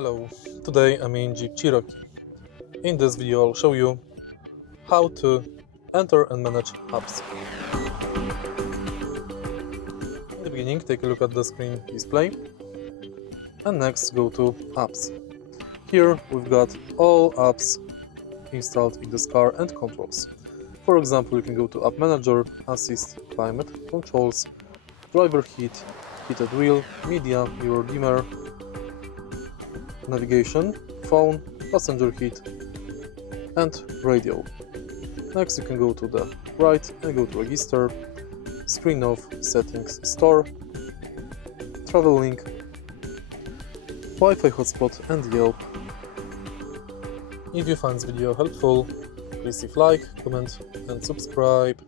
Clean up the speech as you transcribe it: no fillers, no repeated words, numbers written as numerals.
Hello, today I'm in JEEP Cherokee. In this video I'll show you how to enter and manage apps. In the beginning, take a look at the screen display and next go to apps. Here we've got all apps installed in this car and controls. For example, you can go to App Manager, Assist, Climate, Controls, Driver Heat, Heated Wheel, Media, Mirror Dimmer, Navigation, Phone, Passenger Heat and Radio. Next you can go to the right and go to Register, Screen Off, Settings, Store, Travel Link, Wi-Fi Hotspot and Yelp. If you find this video helpful, please leave like, comment and subscribe.